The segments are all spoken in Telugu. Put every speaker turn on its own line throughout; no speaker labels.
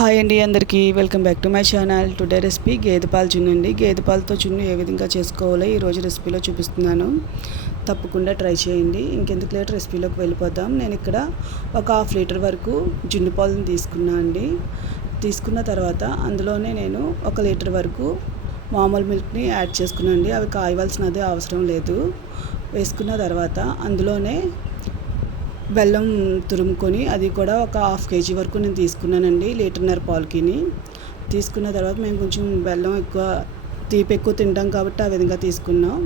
హాయ్ అండి అందరికీ. Welcome back to my channel. Today recipe గేదె పాలు చున్ను అండి గేదె పాలతో చున్ను ఏ విధంగా చేసుకోవాలో ఈరోజు రెసిపీలో చూపిస్తున్నాను. తప్పకుండా ట్రై చేయండి. ఇంకెందుకు లేట్? రెసిపీలోకి వెళ్ళిపోతాం నేను ఇక్కడ ఒక హాఫ్ లీటర్ వరకు జున్ను పాలను తీసుకున్నా అండి. తీసుకున్న తర్వాత అందులోనే నేను ఒక లీటర్ వరకు మామూలు మిల్క్ని యాడ్ చేసుకున్నాను అవి కాయవలసినది అవసరం లేదు. వేసుకున్న తర్వాత అందులోనే బెల్లం తురుముకొని అది కూడా ఒక హాఫ్ కేజీ వరకు నేను తీసుకున్నానండి లీటర్నర పాలకిని తీసుకున్న తర్వాత మేము కొంచెం బెల్లం ఎక్కువ తీపి ఎక్కువ తింటాం కాబట్టి ఆ విధంగా తీసుకున్నాం.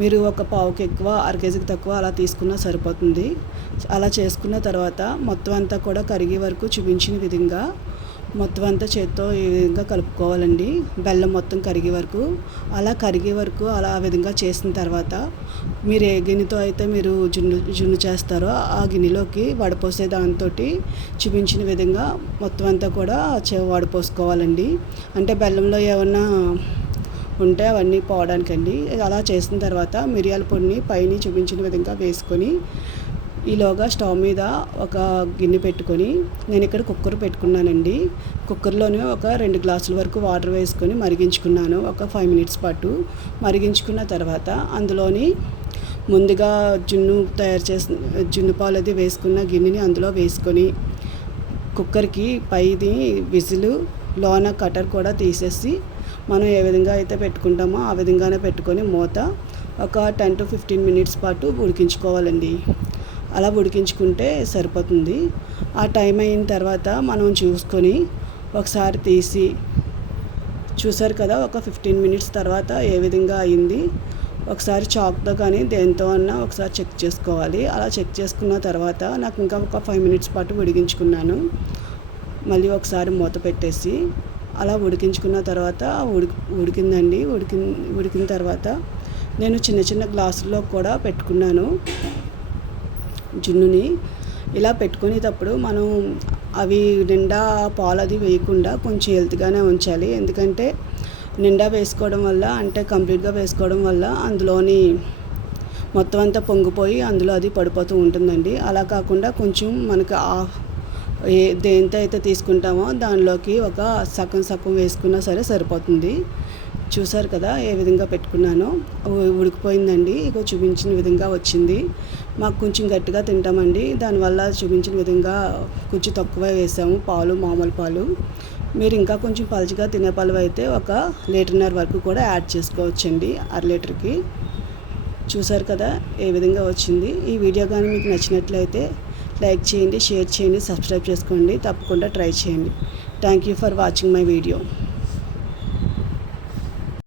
మీరు ఒక పావుకి ఎక్కువ అర కేజీకి తక్కువ అలా తీసుకున్నా సరిపోతుంది. అలా చేసుకున్న తర్వాత మొత్తం అంతా కూడా కరిగే వరకు చూపించిన విధంగా మొత్తం అంతా చేత్తో ఈ విధంగా కలుపుకోవాలండి. బెల్లం మొత్తం కరిగే వరకు. అలా కరిగే వరకు అలా ఆ విధంగా చేసిన తర్వాత మీరు ఏ గిన్నెతో అయితే మీరు జున్ను జున్ను చేస్తారో ఆ గిన్నెలోకి వడపోసే దాంతో చూపించిన విధంగా మొత్తం అంతా కూడా వడపోసుకోవాలండి. అంటే బెల్లంలో ఏమన్నా ఉంటే అవన్నీ పోవడానికండి. అలా చేసిన తర్వాత మిరియాల పొడిని పైన చూపించిన విధంగా వేసుకొని ఈలోగా స్టవ్ మీద ఒక గిన్నె పెట్టుకొని నేను ఇక్కడ కుక్కర్ పెట్టుకున్నానండి. కుక్కర్లోనే ఒక రెండు గ్లాసుల వరకు వాటర్ వేసుకొని మరిగించుకున్నాను. ఒక ఫైవ్ మినిట్స్ పాటు మరిగించుకున్న తర్వాత అందులోని ముందుగా జున్ను తయారు చేసిన జున్ను పాలు అది వేసుకున్న గిన్నెని అందులో వేసుకొని కుక్కర్కి పైది విజిలు లోన కటర్ కూడా తీసేసి మనం ఏ విధంగా అయితే పెట్టుకుంటామో ఆ విధంగానే పెట్టుకొని మూత ఒక టెన్ టు ఫిఫ్టీన్ మినిట్స్ పాటు ఉడికించుకోవాలండి. అలా ఉడికించుకుంటే సరిపోతుంది. ఆ టైం అయిన తర్వాత మనం చూసుకొని ఒకసారి తీసి చూసారు కదా ఒక ఫిఫ్టీన్ మినిట్స్ తర్వాత ఏ విధంగా అయింది. ఒకసారి చాక్తో కానీ దేంతో అన్నా ఒకసారి చెక్ చేసుకోవాలి. అలా చెక్ చేసుకున్న తర్వాత నాకు ఇంకా ఒక ఫైవ్ మినిట్స్ పాటు ఉడికించుకున్నాను. మళ్ళీ ఒకసారి మూత పెట్టేసి అలా ఉడికించుకున్న తర్వాత ఉడికి ఉడికిందండి. ఉడికి ఉడికిన తర్వాత నేను చిన్న చిన్న గ్లాసుల్లో కూడా పెట్టుకున్నాను. జున్నుని ఇలా పెట్టుకునేటప్పుడు మనం అవి నిండా పాలు అది వేయకుండా కొంచెం హెల్త్గానే ఉంచాలి. ఎందుకంటే నిండా వేసుకోవడం వల్ల అంటే కంప్లీట్గా వేసుకోవడం వల్ల అందులోని మొత్తం అంతా పొంగిపోయి అందులో అది పడిపోతూ ఉంటుందండి. అలా కాకుండా కొంచెం మనకు ఏ దేంతో అయితే తీసుకుంటామో దానిలోకి ఒక సగం సగం వేసుకున్నా సరే సరిపోతుంది. చూసారు కదా ఏ విధంగా పెట్టుకున్నానో ఉడికిపోయిందండి. ఇక చూపించిన విధంగా వచ్చింది. మాకు కొంచెం గట్టిగా తింటామండి. దానివల్ల చూపించిన విధంగా కొంచెం తక్కువ వేసాము పాలు మామూలు పాలు. మీరు ఇంకా కొంచెం పలుచగా తినే పాలు అయితే ఒక లీటర్న్నర వరకు కూడా యాడ్ చేసుకోవచ్చండి అర లీటర్కి. చూసారు కదా ఏ విధంగా వచ్చింది. ఈ వీడియో కానీ మీకు నచ్చినట్లయితే లైక్ చేయండి షేర్ చేయండి సబ్స్క్రైబ్ చేసుకోండి. తప్పకుండా ట్రై చేయండి. Thank you for watching my video.